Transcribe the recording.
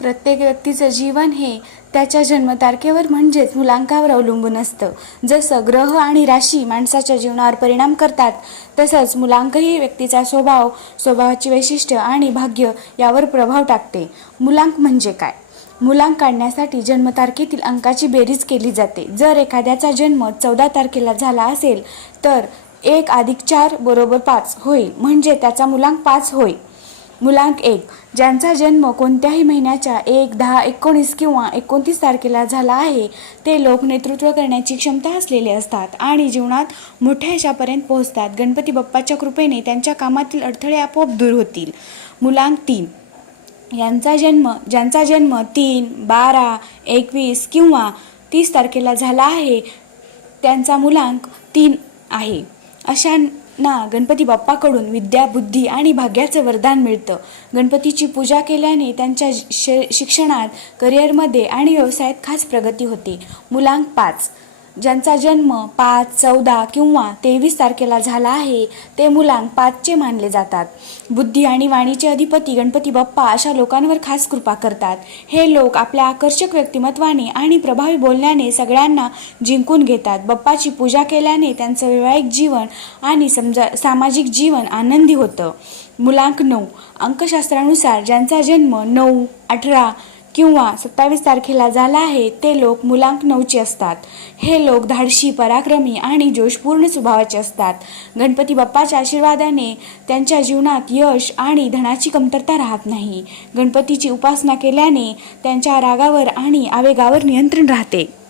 प्रत्येक व्यक्तीचं जीवन हे त्याच्या जन्मतारखेवर म्हणजेच मुलांकावर अवलंबून असतं. जसं ग्रह आणि राशी माणसाच्या जीवनावर परिणाम करतात तसंच मुलांकही व्यक्तीचा स्वभाव स्वभावाची वैशिष्ट्य आणि भाग्य यावर प्रभाव टाकते. मुलांक म्हणजे काय? मुलांक काढण्यासाठी जन्मतारखेतील अंकाची बेरीज केली जाते. जर एखाद्याचा जन्म चौदा तारखेला झाला असेल तर एक अधिक चार बरोबर पाच होईल. म्हणजे त्याचा मुलांक पाच होय. मुलांक एक ज्यांचा जन्म कोणत्याही महिन्याच्या एक दहा एकोणीस किंवा एकोणतीस तारखेला झाला आहे ते लोक नेतृत्व करण्याची क्षमता असलेले असतात आणि जीवनात मोठ्या यशापर्यंत पोहोचतात. गणपती बाप्पाच्या कृपेने त्यांच्या कामातील अडथळे आपोआप दूर होतील. मुलांक तीन यांचा जन्म ज्यांचा जन्म तीन बारा एकवीस किंवा तीस तारखेला झाला आहे त्यांचा मुलांक तीन आहे. अशा ना गणपती बाप्पाकडून विद्या बुद्धी आणि भाग्याचं वरदान मिळतं. गणपतीची पूजा केल्याने त्यांच्या श शिक्षणात करिअरमध्ये आणि व्यवसायात खास प्रगती होते. मुलांक पाच. ज्यांचा जन्म पाच चौदा किंवा तेवीस तारखेला झाला आहे ते मुलांक पाचचे मानले जातात. बुद्धी आणि वाणीचे अधिपती गणपती बाप्पा अशा लोकांवर खास कृपा करतात. हे लोक आपल्या आकर्षक व्यक्तिमत्वाने आणि प्रभावी बोलण्याने सगळ्यांना जिंकून घेतात. बाप्पाची पूजा केल्याने त्यांचं वैवाहिक जीवन आणि समजा सामाजिक जीवन आनंदी होतं. मुलांक नऊ. अंकशास्त्रानुसार ज्यांचा जन्म नऊ अठरा किंवा सत्तावीस तारखेला झाला आहे ते लोक मुलांक नऊचे असतात. हे लोक धाडशी पराक्रमी आणि जोशपूर्ण स्वभावाचे असतात. गणपती बाप्पाच्या आशीर्वादाने त्यांच्या जीवनात यश आणि धनाची कमतरता राहत नाही. गणपतीची उपासना केल्याने त्यांच्या रागावर आणि आवेगावर नियंत्रण राहते.